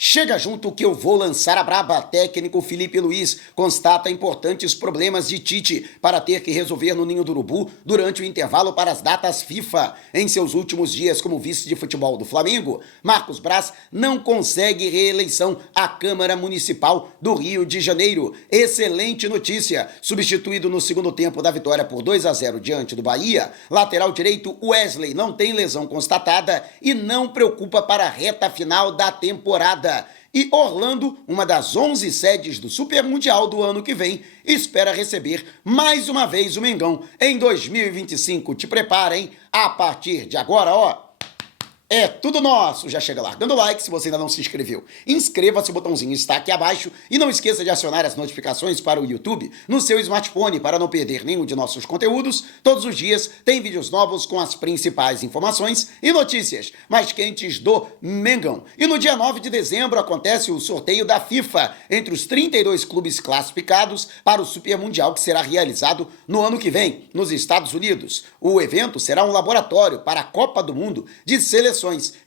Chega junto que eu vou lançar a braba. Técnico Felipe Luiz constata importantes problemas de Tite para ter que resolver no Ninho do Urubu durante o intervalo para as datas FIFA. Em seus últimos dias como vice de futebol do Flamengo, Marcos Braz não consegue reeleição à Câmara Municipal do Rio de Janeiro. Excelente notícia. Substituído no segundo tempo da vitória por 2-0 diante do Bahia, lateral direito Wesley não tem lesão constatada e não preocupa para a reta final da temporada. E Orlando, uma das 11 sedes do Super Mundial do ano que vem, espera receber mais uma vez o Mengão em 2025. Te prepara, hein? A partir de agora, ó, é tudo nosso. Já chega largando o like se você ainda não se inscreveu. Inscreva-se, o botãozinho está aqui abaixo e não esqueça de acionar as notificações para o YouTube no seu smartphone para não perder nenhum de nossos conteúdos. Todos os dias tem vídeos novos com as principais informações e notícias mais quentes do Mengão. E no dia 9 de dezembro acontece o sorteio da FIFA entre os 32 clubes classificados para o Super Mundial que será realizado no ano que vem nos Estados Unidos. O evento será um laboratório para a Copa do Mundo de Seleções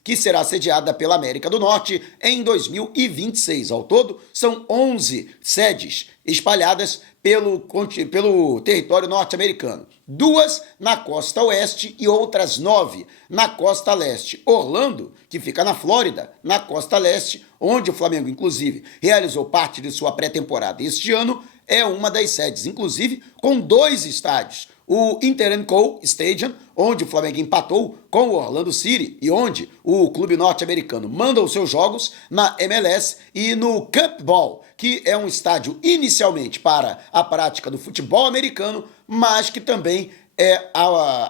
que será sediada pela América do Norte em 2026. Ao todo, são 11 sedes espalhadas pelo território norte-americano. 2 na costa oeste e outras 9 na costa leste. Orlando, que fica na Flórida, na costa leste, onde o Flamengo, inclusive, realizou parte de sua pré-temporada este ano, é uma das sedes, inclusive, com 2 estádios. O Inter & Co Stadium, onde o Flamengo empatou com o Orlando City e onde o clube norte-americano manda os seus jogos na MLS, e no Camp Ball, que é um estádio inicialmente para a prática do futebol americano, mas que também é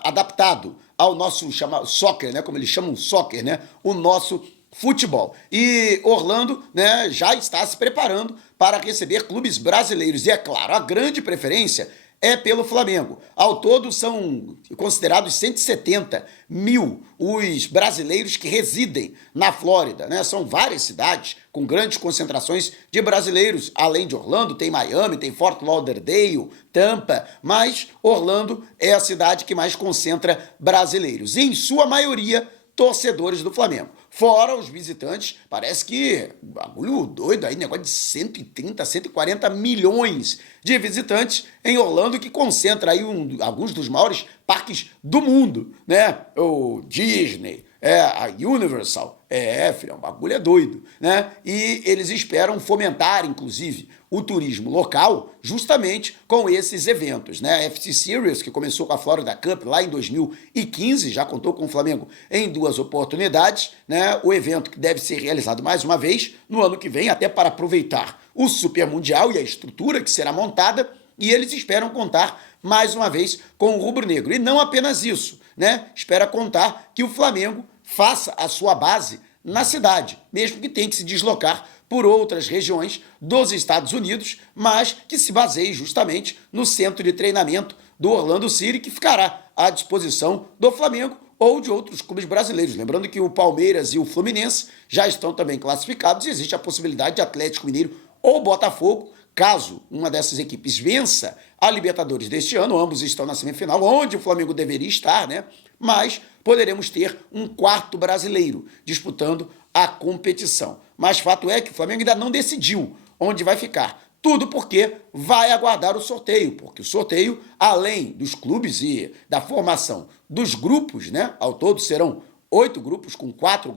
adaptado ao nosso soccer, né, como eles chamam soccer, né, o nosso futebol. E Orlando, né, já está se preparando para receber clubes brasileiros. E é claro, a grande preferência é pelo Flamengo. Ao todo, são considerados 170 mil os brasileiros que residem na Flórida, né? São várias cidades com grandes concentrações de brasileiros. Além de Orlando, tem Miami, tem Fort Lauderdale, Tampa, mas Orlando é a cidade que mais concentra brasileiros. E, em sua maioria, torcedores do Flamengo. Fora os visitantes, parece que bagulho doido aí, negócio de 130, 140 milhões de visitantes em Orlando, que concentra aí alguns dos maiores parques do mundo, né? O Disney, a Universal, filho, o bagulho é doido, né? E eles esperam fomentar, inclusive, o turismo local justamente com esses eventos, né? A FC Series, que começou com a Florida Cup lá em 2015, já contou com o Flamengo em 2 oportunidades, né? O evento que deve ser realizado mais uma vez no ano que vem, até para aproveitar o Super Mundial e a estrutura que será montada, e eles esperam contar mais uma vez com o rubro-negro. E não apenas isso, né? Espera contar que o Flamengo faça a sua base na cidade, mesmo que tenha que se deslocar por outras regiões dos Estados Unidos, mas que se baseie justamente no centro de treinamento do Orlando City, que ficará à disposição do Flamengo ou de outros clubes brasileiros. Lembrando que o Palmeiras e o Fluminense já estão também classificados e existe a possibilidade de Atlético Mineiro ou Botafogo, caso uma dessas equipes vença a Libertadores deste ano. Ambos estão na semifinal, onde o Flamengo deveria estar, né? Mas poderemos ter um 4º brasileiro disputando a competição. Mas fato é que o Flamengo ainda não decidiu onde vai ficar. Tudo porque vai aguardar o sorteio, porque o sorteio, além dos clubes e da formação dos grupos, né? Ao todo serão 8 grupos, com 4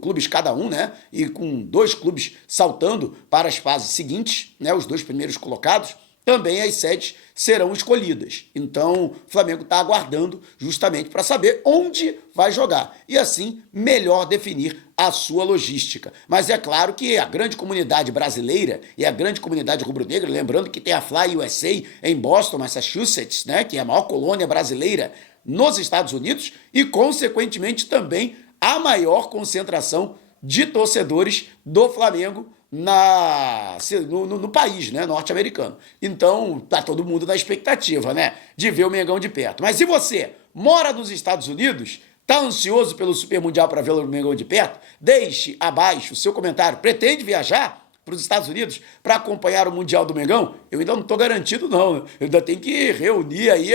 clubes cada um, né? E com 2 clubes saltando para as fases seguintes, né? Os 2 primeiros colocados. Também as sedes serão escolhidas. Então, o Flamengo está aguardando justamente para saber onde vai jogar e, assim, melhor definir a sua logística. Mas é claro que a grande comunidade brasileira e a grande comunidade rubro-negra, lembrando que tem a Fly USA em Boston, Massachusetts, né, que é a maior colônia brasileira nos Estados Unidos e, consequentemente, também a maior concentração de torcedores do Flamengo no país, né, norte-americano. Então, tá todo mundo na expectativa, né, de ver o Mengão de perto. Mas se você mora nos Estados Unidos, tá ansioso pelo Super Mundial para ver o Mengão de perto, deixe abaixo o seu comentário. Pretende viajar? para os Estados Unidos para acompanhar o Mundial do Mengão, eu ainda não estou garantido não, né? Eu ainda tenho que reunir aí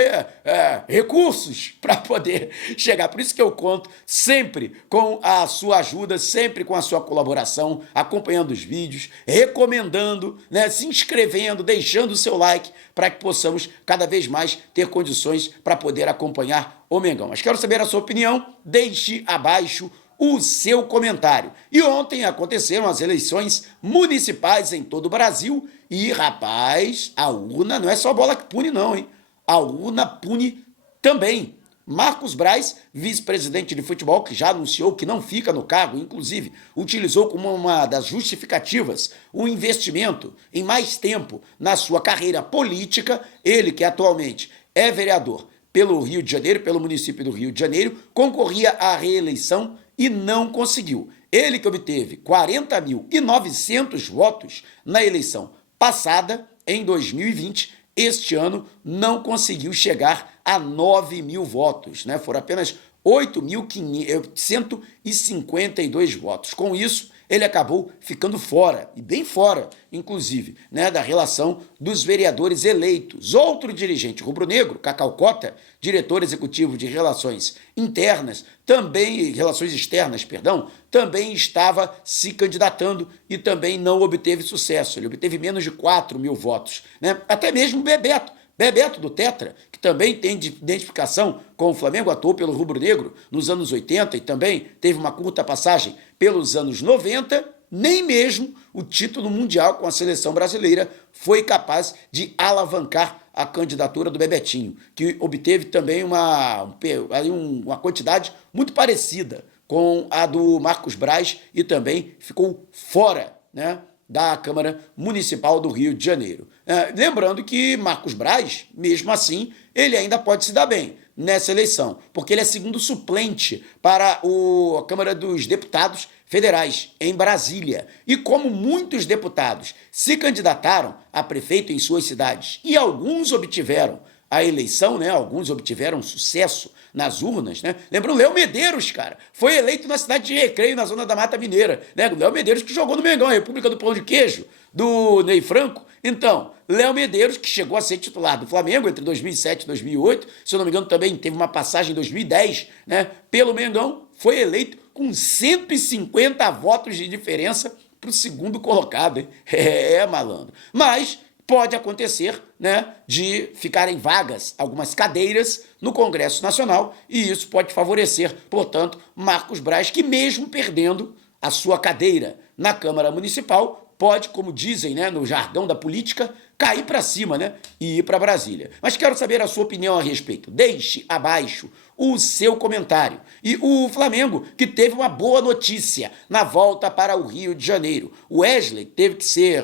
recursos para poder chegar. Por isso que eu conto sempre com a sua ajuda, sempre com a sua colaboração, acompanhando os vídeos, recomendando, né, se inscrevendo, deixando o seu like para que possamos cada vez mais ter condições para poder acompanhar o Mengão. Mas quero saber a sua opinião, deixe abaixo o seu comentário. E ontem aconteceram as eleições municipais em todo o Brasil e, rapaz, a urna não é só bola que pune não, hein? A urna pune também. Marcos Braz, vice-presidente de futebol, que já anunciou que não fica no cargo, inclusive utilizou como uma das justificativas o investimento em mais tempo na sua carreira política, ele que atualmente é vereador pelo Rio de Janeiro, pelo município do Rio de Janeiro, concorria à reeleição e não conseguiu. Ele que obteve 40.900 votos na eleição passada, em 2020, este ano não conseguiu chegar a 9.000 votos, né? Foram apenas 8.152 votos. Com isso, ele acabou ficando fora, e bem fora, inclusive, né, da relação dos vereadores eleitos. Outro dirigente rubro-negro, Cacau Cota, diretor executivo de Relações Internas, Relações Externas, também estava se candidatando e também não obteve sucesso. Ele obteve menos de 4.000 votos, né? Até mesmo Bebeto do Tetra, que também tem identificação com o Flamengo, atuou pelo rubro-negro nos anos 80 e também teve uma curta passagem pelos anos 90, nem mesmo o título mundial com a seleção brasileira foi capaz de alavancar a candidatura do Bebetinho, que obteve também uma quantidade muito parecida com a do Marcos Braz e também ficou fora, né, da Câmara Municipal do Rio de Janeiro. Lembrando que Marcos Braz, mesmo assim, ele ainda pode se dar bem nessa eleição, porque ele é segundo suplente para a Câmara dos Deputados Federais, em Brasília. E como muitos deputados se candidataram a prefeito em suas cidades e alguns obtiveram a eleição, né? Alguns obtiveram sucesso nas urnas, né? Lembra o Léo Medeiros, cara? Foi eleito na cidade de Recreio, na zona da Mata Mineira, né? O Léo Medeiros que jogou no Mengão, a República do Pão de Queijo, do Ney Franco. Então, Léo Medeiros, que chegou a ser titular do Flamengo entre 2007 e 2008, se eu não me engano também teve uma passagem em 2010, né? Pelo Mengão, foi eleito com 150 votos de diferença para o segundo colocado, hein? Malandro. Mas pode acontecer, né, de ficarem vagas algumas cadeiras no Congresso Nacional e isso pode favorecer, portanto, Marcos Braz, que mesmo perdendo a sua cadeira na Câmara Municipal, pode, como dizem, né, no jargão da política, cair para cima, né, e ir para Brasília. Mas quero saber a sua opinião a respeito. Deixe abaixo o seu comentário. E o Flamengo, que teve uma boa notícia na volta para o Rio de Janeiro. O Wesley teve que ser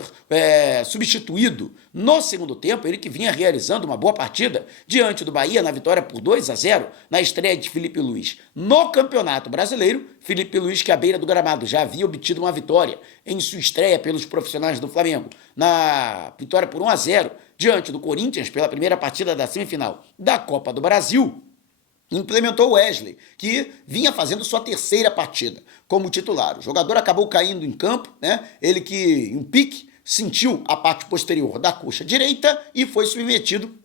substituído no segundo tempo, ele que vinha realizando uma boa partida diante do Bahia na vitória por 2-0 na estreia de Felipe Luiz no Campeonato Brasileiro. Felipe Luiz, que à beira do gramado já havia obtido uma vitória em sua estreia pelos profissionais do Flamengo, na vitória por 1-0 diante do Corinthians pela primeira partida da semifinal da Copa do Brasil. Implementou o Wesley, que vinha fazendo sua terceira partida como titular. O jogador acabou caindo em campo, né? Ele que, em um pique, sentiu a parte posterior da coxa direita e foi submetido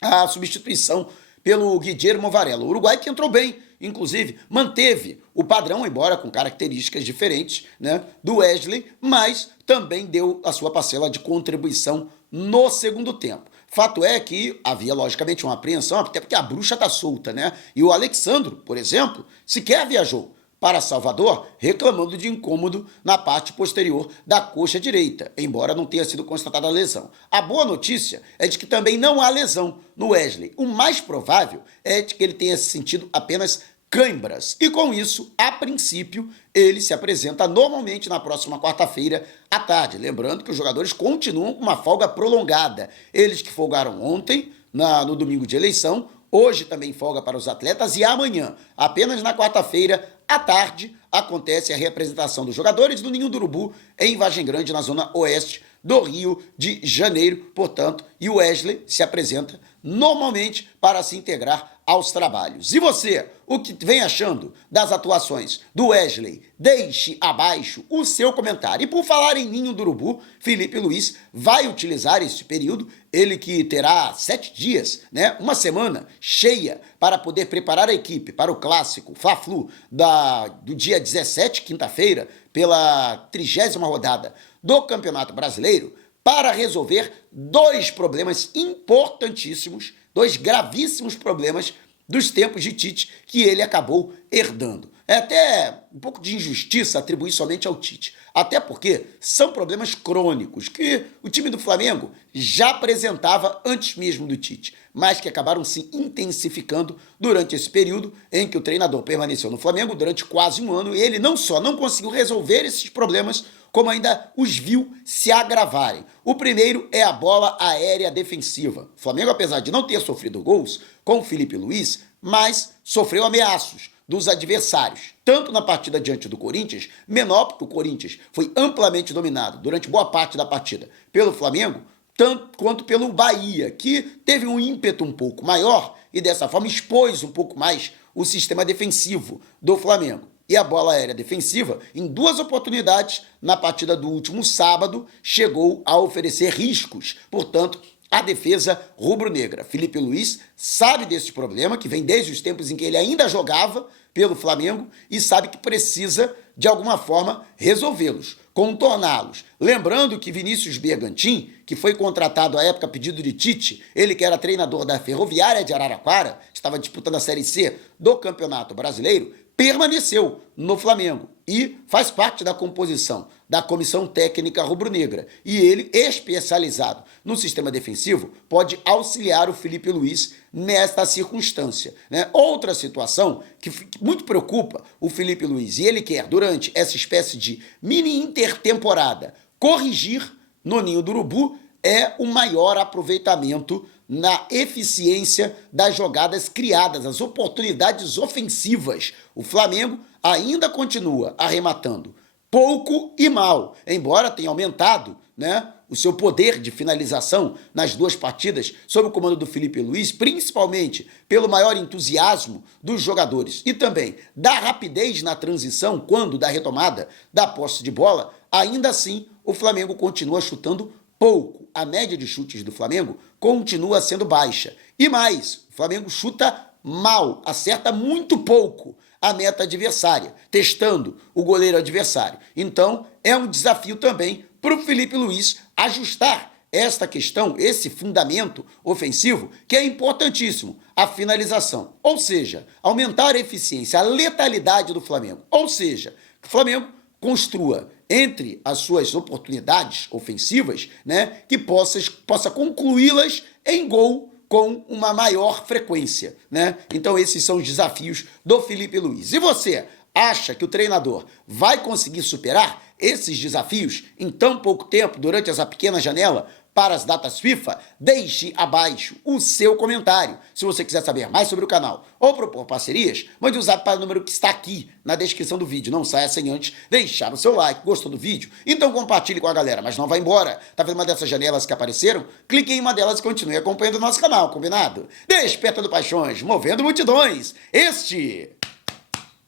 à substituição pelo Guillermo Varela. O Uruguai que entrou bem, inclusive manteve o padrão, embora com características diferentes, né, do Wesley, mas também deu a sua parcela de contribuição no segundo tempo. Fato é que havia, logicamente, uma apreensão, até porque a bruxa está solta, né? E o Alexandro, por exemplo, sequer viajou para Salvador reclamando de incômodo na parte posterior da coxa direita, embora não tenha sido constatada a lesão. A boa notícia é de que também não há lesão no Wesley. O mais provável é de que ele tenha sentido apenas câimbras. E com isso, a princípio, ele se apresenta normalmente na próxima quarta-feira à tarde. Lembrando que os jogadores continuam com uma folga prolongada. Eles que folgaram ontem, no domingo de eleição, hoje também folga para os atletas e amanhã, apenas na quarta-feira à tarde, acontece a reapresentação dos jogadores do Ninho do Urubu em Vargem Grande, na zona oeste do Rio de Janeiro, portanto, e o Wesley se apresenta normalmente para se integrar aos trabalhos. E você, o que vem achando das atuações do Wesley? Deixe abaixo o seu comentário. E por falar em Ninho do Urubu, Felipe Luiz vai utilizar esse período, ele que terá 7 dias, né, uma semana cheia para poder preparar a equipe para o clássico Fla-Flu do dia 17, quinta-feira, pela 30ª rodada do Campeonato Brasileiro, para resolver 2 problemas importantíssimos, 2 gravíssimos problemas dos tempos de Tite que ele acabou herdando. É até um pouco de injustiça atribuir somente ao Tite, até porque são problemas crônicos que o time do Flamengo já apresentava antes mesmo do Tite, mas que acabaram se intensificando durante esse período em que o treinador permaneceu no Flamengo durante quase um ano e ele não só não conseguiu resolver esses problemas, como ainda os viu se agravarem. O primeiro é a bola aérea defensiva. O Flamengo, apesar de não ter sofrido gols com o Felipe Luiz, mas sofreu ameaços dos adversários, tanto na partida diante do Corinthians, menor porque o Corinthians foi amplamente dominado durante boa parte da partida pelo Flamengo, tanto quanto pelo Bahia, que teve um ímpeto um pouco maior e dessa forma expôs um pouco mais o sistema defensivo do Flamengo. E a bola aérea defensiva, em 2 oportunidades, na partida do último sábado, chegou a oferecer riscos. Portanto, a defesa rubro-negra. Felipe Luiz sabe desse problema, que vem desde os tempos em que ele ainda jogava pelo Flamengo, e sabe que precisa, de alguma forma, resolvê-los, contorná-los. Lembrando que Vinícius Bergantin, que foi contratado à época a pedido de Tite, ele que era treinador da Ferroviária de Araraquara, estava disputando a Série C do Campeonato Brasileiro, permaneceu no Flamengo e faz parte da composição da comissão técnica rubro-negra. E ele, especializado no sistema defensivo, pode auxiliar o Felipe Luiz nesta circunstância, né? Outra situação que muito preocupa o Felipe Luiz, e ele quer, durante essa espécie de mini intertemporada, corrigir no Ninho do Urubu, é o maior aproveitamento na eficiência das jogadas criadas, as oportunidades ofensivas. O Flamengo ainda continua arrematando pouco e mal, embora tenha aumentado, né, o seu poder de finalização nas 2 partidas sob o comando do Felipe Luiz, principalmente pelo maior entusiasmo dos jogadores e também da rapidez na transição quando da retomada da posse de bola. Ainda assim, o Flamengo continua chutando pouco. A média de chutes do Flamengo continua sendo baixa. E mais, o Flamengo chuta mal, acerta muito pouco a meta adversária, testando o goleiro adversário. Então, é um desafio também para o Felipe Luiz ajustar esta questão, esse fundamento ofensivo, que é importantíssimo, a finalização. Ou seja, aumentar a eficiência, a letalidade do Flamengo. Ou seja, que o Flamengo construa entre as suas oportunidades ofensivas, né, que possa concluí-las em gol com uma maior frequência, né? Então esses são os desafios do Felipe Luiz. E você acha que o treinador vai conseguir superar esses desafios em tão pouco tempo, durante essa pequena janela para as datas FIFA? Deixe abaixo o seu comentário. Se você quiser saber mais sobre o canal ou propor parcerias, mande um zap para o número que está aqui na descrição do vídeo. Não saia sem antes deixar o seu like. Gostou do vídeo? Então compartilhe com a galera, mas não vá embora. Tá vendo uma dessas janelas que apareceram? Clique em uma delas e continue acompanhando o nosso canal, combinado? Despertando paixões, movendo multidões. Este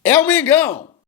é o Mengão!